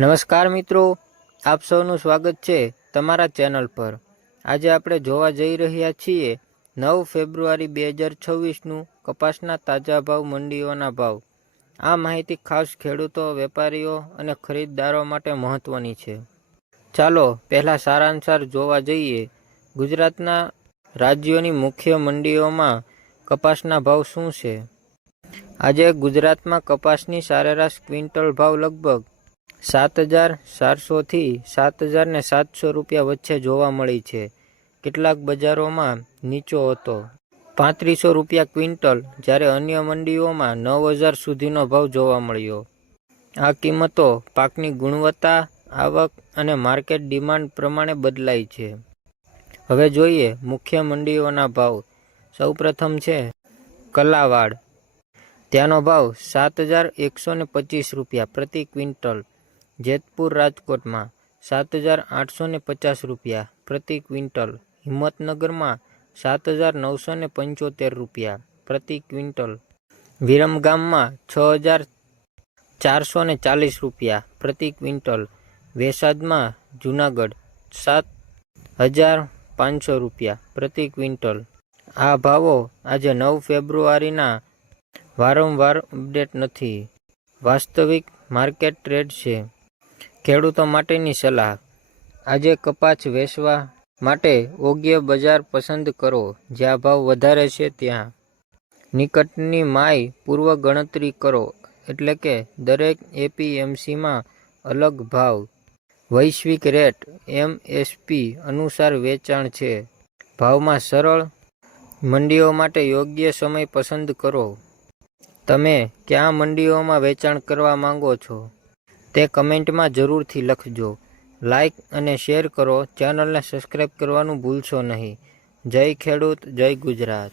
નમસ્કાર મિત્રો, આપ સૌનું સ્વાગત છે તમારા ચેનલ પર। આજે આપણે જોવા જઈ રહ્યા છીએ 9 ફેબ્રુઆરી 2026નું કપાસના તાજા ભાવ, મંડીઓના ભાવ। આ માહિતી ખાસ ખેડૂતો, વેપારીઓ અને ખરીદદારો માટે મહત્વની છે। ચાલો પહેલા સારાંશ જોવા જઈએ। ગુજરાતના રાજ્યોની મુખ્ય મંડીઓમાં કપાસના ભાવ શું છે? આજે ગુજરાતમાં કપાસની સરેરાશ ક્વિન્ટલ ભાવ લગભગ 7,400 થી 7,700 રૂપિયા વચ્ચે જોવા મળી છે। કેટલાક બજારોમાં નીચો હતો 3,500 રૂપિયા ક્વિન્ટલ, જ્યારે અન્ય મંડીઓમાં 9,000 સુધીનો ભાવ જોવા મળ્યો। આ કિંમતો પાકની ગુણવત્તા, આવક અને માર્કેટ ડિમાન્ડ પ્રમાણે બદલાય છે। હવે જોઈએ મુખ્ય મંડીઓના ભાવ। સૌપ્રથમ છે કલાવાડ, ત્યાંનો ભાવ 7,125 રૂપિયા પ્રતિ ક્વિન્ટલ। જેતપુર રાજકોટમાં 7,850 રૂપિયા પ્રતિ ક્વિન્ટલ। હિંમતનગરમાં 7,975 રૂપિયા પ્રતિ ક્વિન્ટલ। વિરમગામમાં 6,440 રૂપિયા પ્રતિ ક્વિન્ટલ। વેસાદમાં જુનાગઢ 7,500 રૂપિયા પ્રતિ ક્વિન્ટલ। આ ભાવો આજે 9 ફેબ્રુઆરીના વારંવાર અપડેટ નથી, વાસ્તવિક માર્કેટ ટ્રેડ છે। ખેડૂતો માટેની સલાહ। આજે કપાસ વેચવા માટે યોગ્ય બજાર પસંદ કરો, જ્યાં ભાવ વધારે છે ત્યાં। નિકટની માય પૂર્વ ગણતરી કરો, એટલે કે દરેક એપીએમસીમાં અલગ ભાવ। વૈશ્વિક રેટ એમએસપી અનુસાર વેચાણ છે। ભાવમાં સરળ મંડીઓ માટે યોગ્ય સમય પસંદ કરો। તમે કયા મંડીઓમાં વેચાણ કરવા માંગો છો તે કમેન્ટમાં જરૂરથી લખજો। લાઇક અને શેર કરો, ચેનલને સબસ્ક્રાઇબ કરવાનું ભૂલશો નહીં। જય ખેડૂત, જય ગુજરાત।